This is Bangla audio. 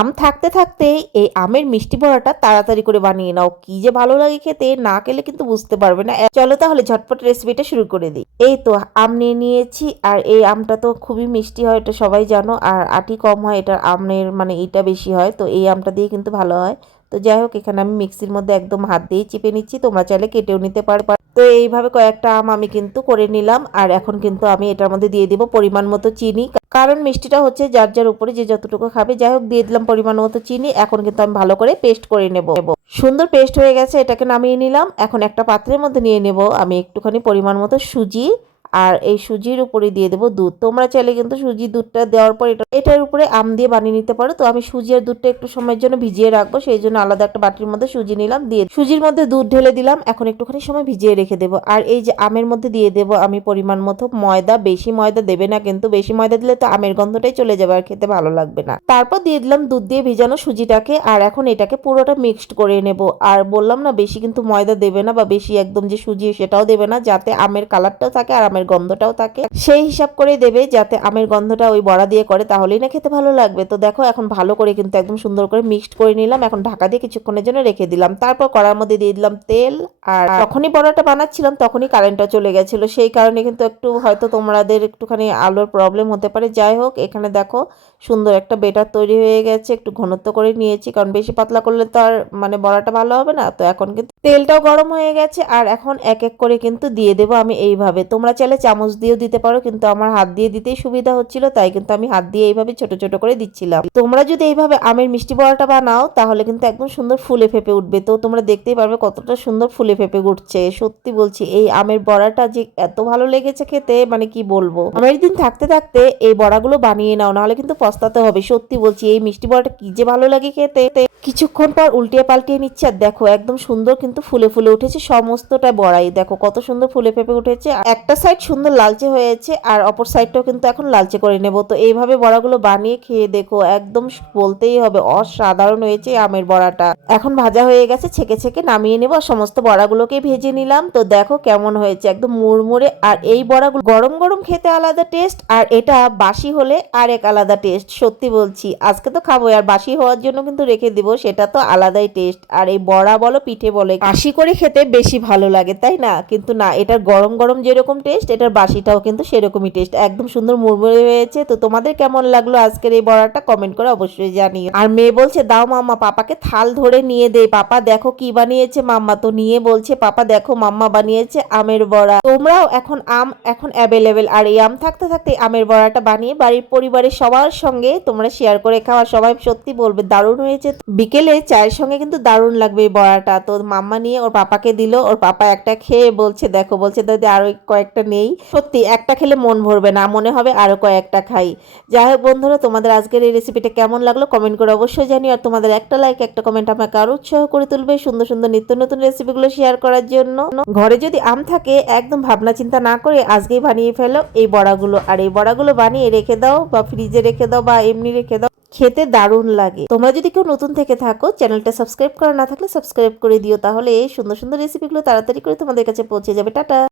আম থাকতে থাকতেই এই আমের মিষ্টি বড়াটা তাড়াতাড়ি করে বানিয়ে নাও, কি যে ভালো লাগে খেতে, না খেলে কিন্তু বুঝতে পারবে না। চলো তাহলে ঝটপট রেসিপিটা শুরু করে দিই। এই তো আম নিয়ে নিয়েছি, আর এই আমটা তো খুবই মিষ্টি হয়, এটা সবাই জানো, আর আটি কম হয়, এটার আমের মানে এটা বেশি হয়, তো এই আমটা দিয়ে কিন্তু ভালো হয়। তো যাই হোক, এখানে আমি মিক্সির মধ্যে একদম হাত দিয়ে চিপে নিচ্ছি, তোমরা চাইলে কেটেও নিতে পারো। তো এইভাবে কয়েকটা আম আমি কিন্তু করে নিলাম, আর এখন কিন্তু আমি এটার মধ্যে দিয়ে দিব পরিমাণ মতো চিনি, কারণ মিষ্টিটা হচ্ছে যার যার উপরে যে যতটুকু খাবে। যাই হোক, দিয়ে দিলাম পরিমাণ মতো চিনি। এখন কিন্তু আমি ভালো করে পেস্ট করে নেব। সুন্দর পেস্ট হয়ে গেছে, এটাকে নামিয়ে নিলাম। এখন একটা পাত্রের মধ্যে নিয়ে নেব আমি একটুখানি পরিমাণ মতো সুজি, আর এই সুজির উপরে দিয়ে দেবো দুধ। তোমরা চাইলে কিন্তু সুজি দুধটা দেওয়ার পর এটার উপরে আম দিয়ে বানিয়ে নিতে পারো। তো আমি সুজি আর দুধটা একটু সময়ের জন্য ভিজিয়ে রাখবো, সেই জন্য আলাদা একটা বাটির মধ্যে সুজি নিলাম, দিয়ে সুজির মধ্যে দুধ ঢেলে দিলাম। এখন একটুখানি সময় ভিজিয়ে রেখে দেবো। আর এই যে আমের মধ্যে দিয়ে দেবো আমি পরিমাণ মতো ময়দা। বেশি ময়দা দেবে না, কিন্তু বেশি ময়দা দিলে তো আমের গন্ধটাই চলে যাবে আর খেতে ভালো লাগবে না। তারপর দিয়ে দিলাম দুধ দিয়ে ভিজানো সুজিটাকে, আর এখন এটাকে পুরোটা মিক্সড করে নেব। আর বললাম না, বেশি কিন্তু ময়দা দেবে না, বা বেশি একদম যে সুজি সেটাও দেবে না, যাতে আমের কালারটাও থাকে আর আমের গন্ধটাও থাকে, সেই হিসাব করে দেবে, যাতে আমের গন্ধটা ওই বড়া দিয়ে করে, তাহলেই না খেতে ভালো লাগবে। তো দেখো, এখন ভালো করে কিন্তু একদম সুন্দর করে মিক্সড করে নিলাম। এখন ঢাকা দিয়ে কিছুক্ষণের জন্য রেখে দিলাম। তারপর কড়ার মধ্যে দিয়ে দিলাম তেল, আর যখনই বড়াটা বানাচ্ছিলাম তখনই কারেন্টটা চলে গেছিল, সেই কারণে কিন্তু একটু হয়তো তোমাদের একটুখানি আলোর প্রবলেম হতে পারে। যাই হোক, এখানে দেখো সুন্দর একটা বেটার তৈরি হয়ে গেছে। একটু ঘনত্ব করে নিয়েছি, কারণ বেশি পাতলা করলে তো আর মানে বড়াটা ভালো হবে না। তো এখন কিন্তু তেলটাও গরম হয়ে গেছে, আর এখন এক এক করে কিন্তু দিয়ে দেবো আমি এইভাবে। তোমরা চাইলে চামচ দিয়েও দিতে পারো, কিন্তু আমার হাত দিয়ে দিতেই সুবিধা হচ্ছিল, তাই কিন্তু আমি হাত দিয়ে এইভাবে ছোট ছোট করে দিচ্ছিলাম। তোমরা যদি এইভাবে আমের মিষ্টি বড়াটা বানাও, তাহলে কিন্তু একদম সুন্দর ফুলে ফেপে উঠবে। তো তোমরা দেখতেই পারবে কতটা সুন্দর ফুলে ফেপে উঠছে। সত্যি বলছি, এই আমের বড়াটা যে এত ভালো লেগেছে খেতে, মানে কি বলবো। আমের দিন থাকতে থাকতে এই বড়াগুলো বানিয়ে নাও, নাহলে কিন্তু পস্তাতে হবে। সত্যি বলছি, এই মিষ্টি বড়াটা কি যে ভালো লাগে খেতে। কিছুক্ষণ পর উল্টিয়ে পাল্টিয়ে নিচ্ছে, আর দেখো একদম সুন্দর কিন্তু ফুলে ফুলে উঠেছে সমস্তটা বড়াই। দেখো কত সুন্দর ফুলে ফেপে উঠেছে, একটা সাইড সুন্দর লালচে হয়েছে, আর অপর সাইডটাও কিন্তু এখন লালচে করে নেব। তো এইভাবে বড়াগুলো বানিয়ে খেয়ে দেখো, একদম বলতেই হবে অসাধারণ হয়েছে আমের বড়াটা। এখন ভাজা হয়ে গেছে, ছেঁকে ছেঁকে নামিয়ে নেব। সমস্ত বড়াগুলোকে ভেজে নিলাম। তো দেখো কেমন হয়েছে, একদম মুড়মুড়ে। আর এই বড়াগুলো গরম গরম খেতে আলাদা টেস্ট, আর এটা বাসি হলে আর এক আলাদা টেস্ট। সত্যি বলছি, আজকে তো খাবো, আর বাসি হওয়ার জন্য কিন্তু রেখে দিব, সেটা তো আলাদাই টেস্ট। আর এই বড়া বলো পিঠে বলে, বাসি করে খেতে বেশি ভালো লাগে, তাই না? কিন্তু না, এটার গরম গরম যেরকম টেস্ট, এটার বাসিটাও কিন্তু সেরকমই টেস্ট। একদম সুন্দর মুড়মুড়ে হয়েছে। তো তোমাদের কেমন লাগলো আজকের এই বড়াটা, কমেন্ট করে অবশ্যই জানিও। আর মেয়ে বলছে, দাও মাম্মা, পাপাকে থাল ধরে নিয়ে দে, পাপা দেখো কি বানিয়েছে মাম্মা। তো নিয়ে বলছে, পাপা দেখো মাম্মা বানিয়েছে আমের বড়া। তোমরাও এখন আম এখন অ্যাভেলেবেল, আর এই আম থাকতে থাকতে আমের বড়াটা বানিয়ে বাড়ির পরিবারের সবার সঙ্গে তোমরা শেয়ার করে খাওয়া। সবাই সত্যি বলবে দারুণ হয়েছে। বিকেলে চায়ের সঙ্গে কিন্তু দারুণ লাগবে এই বড়াটা। তো মাম্মা নিয়ে ওর পাপাকে দিল, ওর পাপা একটা খেয়ে বলছে, দেখো বলছে দাদি আরো কয়েকটা নেই। সত্যি একটা খেলে মন ভরবে না, মনে হবে আরো কয়েকটা খাই। যাই হোক বন্ধুরা, তোমাদের আজকের এই রেসিপিটা কেমন লাগলো কমেন্ট করে অবশ্যই জানিও। আর তোমাদের একটা লাইক একটা কমেন্ট আমাকে আরো উৎসাহ করে তুলবে সুন্দর সুন্দর নিত্য নতুন রেসিপিগুলো শেয়ার করার জন্য। ঘরে যদি আম থাকে, একদম ভাবনা চিন্তা না করে আজকেই বানিয়ে ফেলো এই বড়াগুলো। আর এই বড়াগুলো বানিয়ে রেখে দাও, বা ফ্রিজে রেখে দাও, বা এমনি রেখে দাও, খেতে দারুণ লাগে। তোমরা যদি কেউ নতুন থেকে থাকো, চ্যানেলটা সাবস্ক্রাইব করা না থাকলে সাবস্ক্রাইব করে দিও, তাহলে এই সুন্দর সুন্দর রেসিপিগুলো তাড়াতাড়ি করে তোমাদের কাছে পৌঁছে যাবে। টাটা।